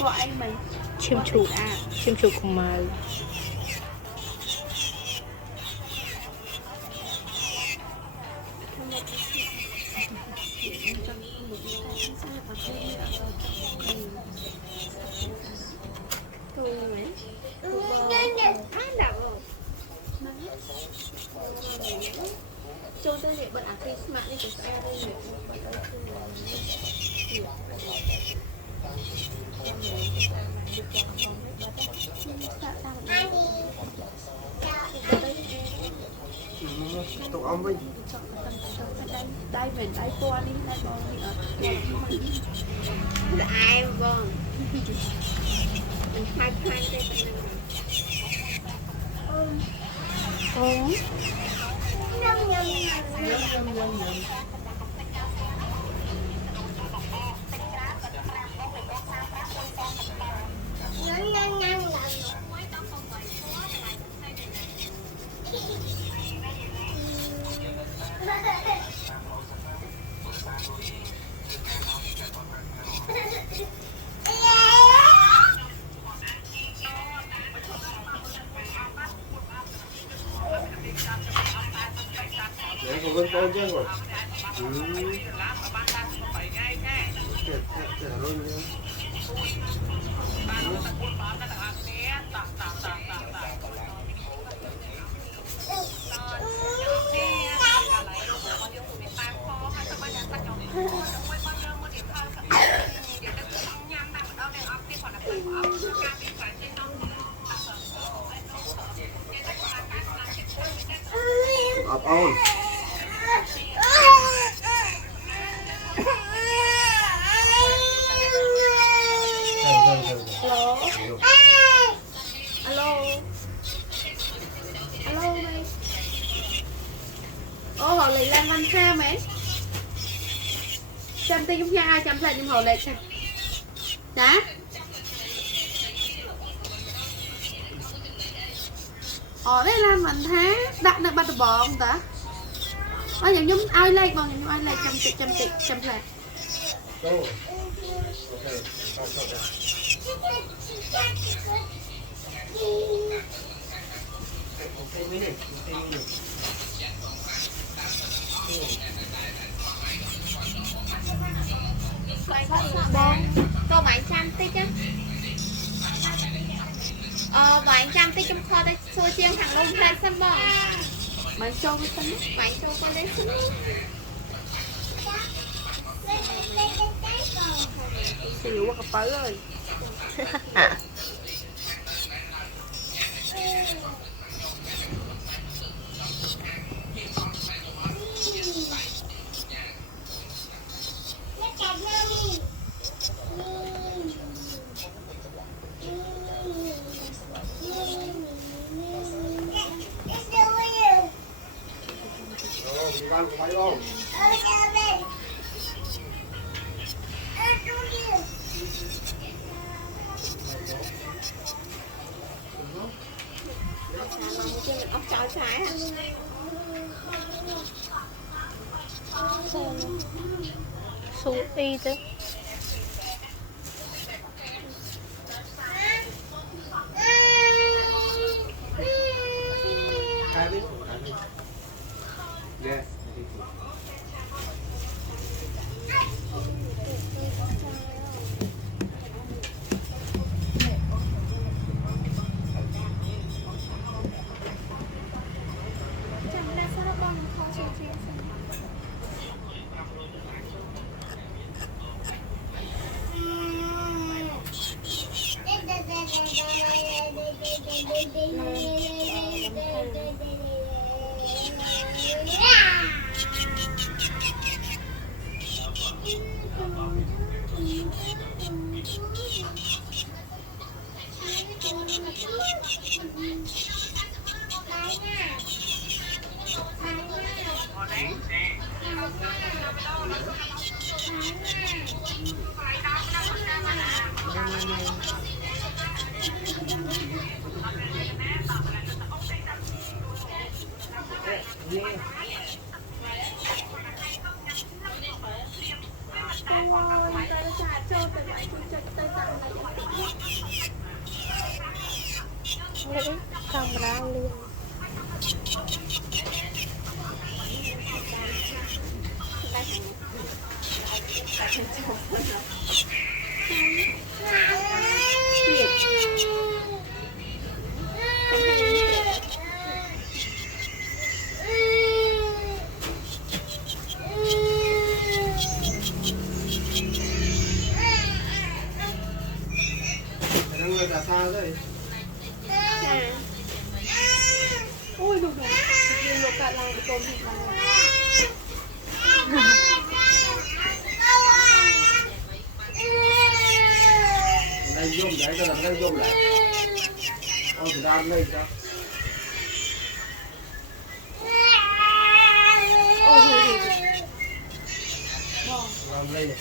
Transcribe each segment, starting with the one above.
Của anh mình chim chủ cùng màu cho tôi để bật ác quy mạng đi cho xe đây để bật ác tụi ông với đây mình đây qua đi đây con đi ở ai vâng mình khai khai đây để con bên con chứ rồi ập ôn alo đây ô họ lấy lan văn kha mấy chăm tay chúng nha chăm lại nhưng họ lấy chăm đã ở đây lan văn thá đặt được bắt được bò không ta ở giống nhóm ai lấy bằng nhóm ai lấy chăm lại Cô bạn trăm tích á. Bạn trăm tích trong kho đây xôi chiên thằng lông lên xăm bò. bạn cho cái xanh Bạn cho con lên xăm. xỉu qua cặp bớ rồi ăn phải không Ốc chói trái hả? su y thế yes camera liền đang ngồi cả xa rồi ui đủ đủ nhìn một cả làng tôm thịt làng đây zoom đấy cho làm đây zoom lại ôi thì đam lên sao làm đây này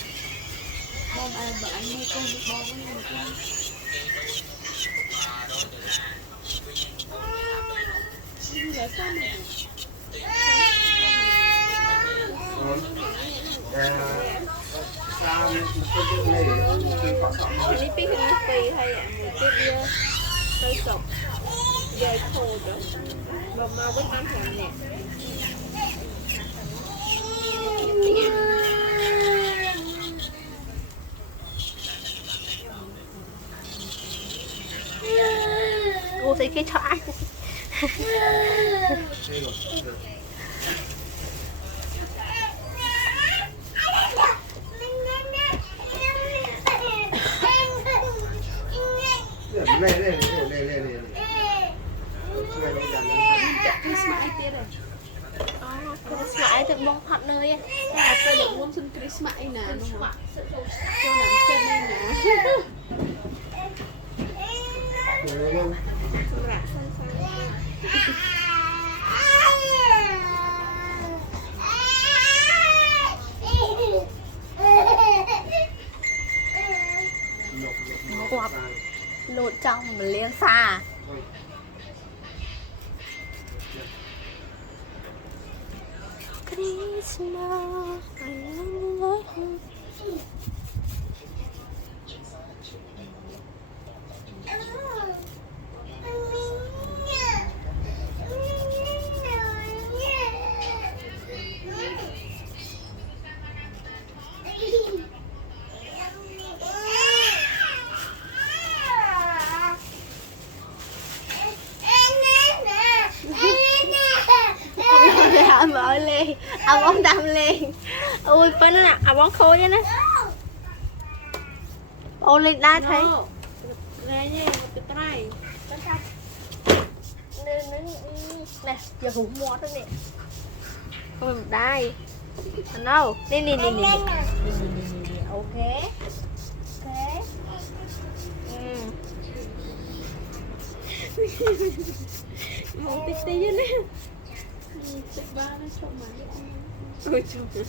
bom ai vợ anh nuôi con được bom với một con là sao mà ngon sao cái này cái quả sọng này Ini pih ini pih hay ạ, người tiếp dia tới sụp, dây khô rồi, bầm mau với ăn hàng nè. cô thấy cái chó anh đây rồi đây Christmas tiết rồi lại từ bông thật nơi á là tôi được muốn xin Christmas nè đúng không tôi nằm trên đây nè quặp lột trong mà liên xa Christmas mở lên bóng đâm lên ui phải nó nè bóng khô chứ nè ô lên đai thấy đây nha một cái tay nè giờ hủ mua thôi nè ôi đai đâu nè nè nè nè ok ok một tí tí chứ nè ba nó cho mà Ôi trời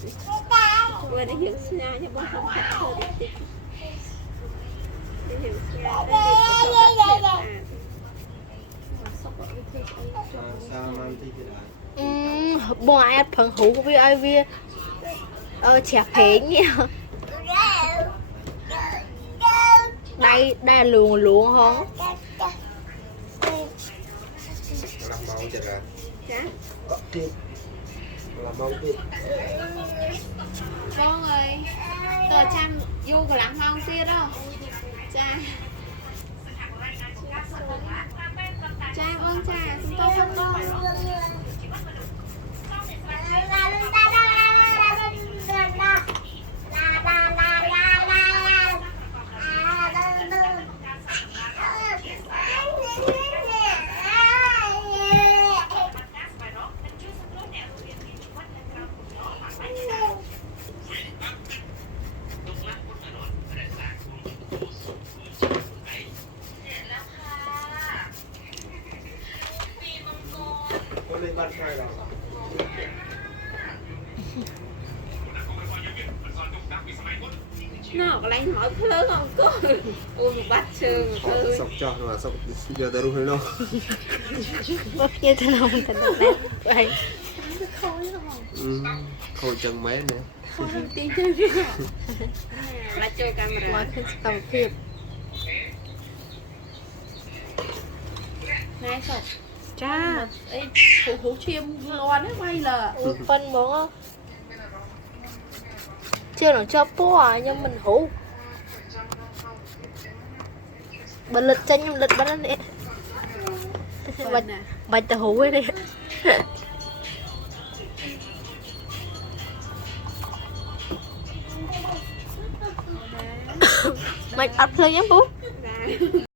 vừa để hiểu xa cho bác không phải thôi đi để hiểu xa sao mà đi cái này bông ai phần hủ của ai vi chè phế nha đây đây là luồng luồng không làm màu chật à Dạ tiếp làm màu tiếp con ơi tờ trăm vô của làm hoang kia đó cha cha vâng cha chúng tôi không con có lên ban khai nào nó cái này hỏi cái lớn không có ôi một bát xương ơi sọc cho mà sọc giờ ta đúng nó bóp như thế nào mình thành đẹp vậy khôi chân mấy nè tiếng chơi biết là chơi camera mọi khi tàu thiệp ngay sọc จ้า ấy hủ chiêm loan ấy bay là phân món á chưa nó cho po à nhưng mình hủ bật lịch cho nhưng lịch bắn nè bật nè bật tờ hủ ấy đi mày ấp lên nhá bố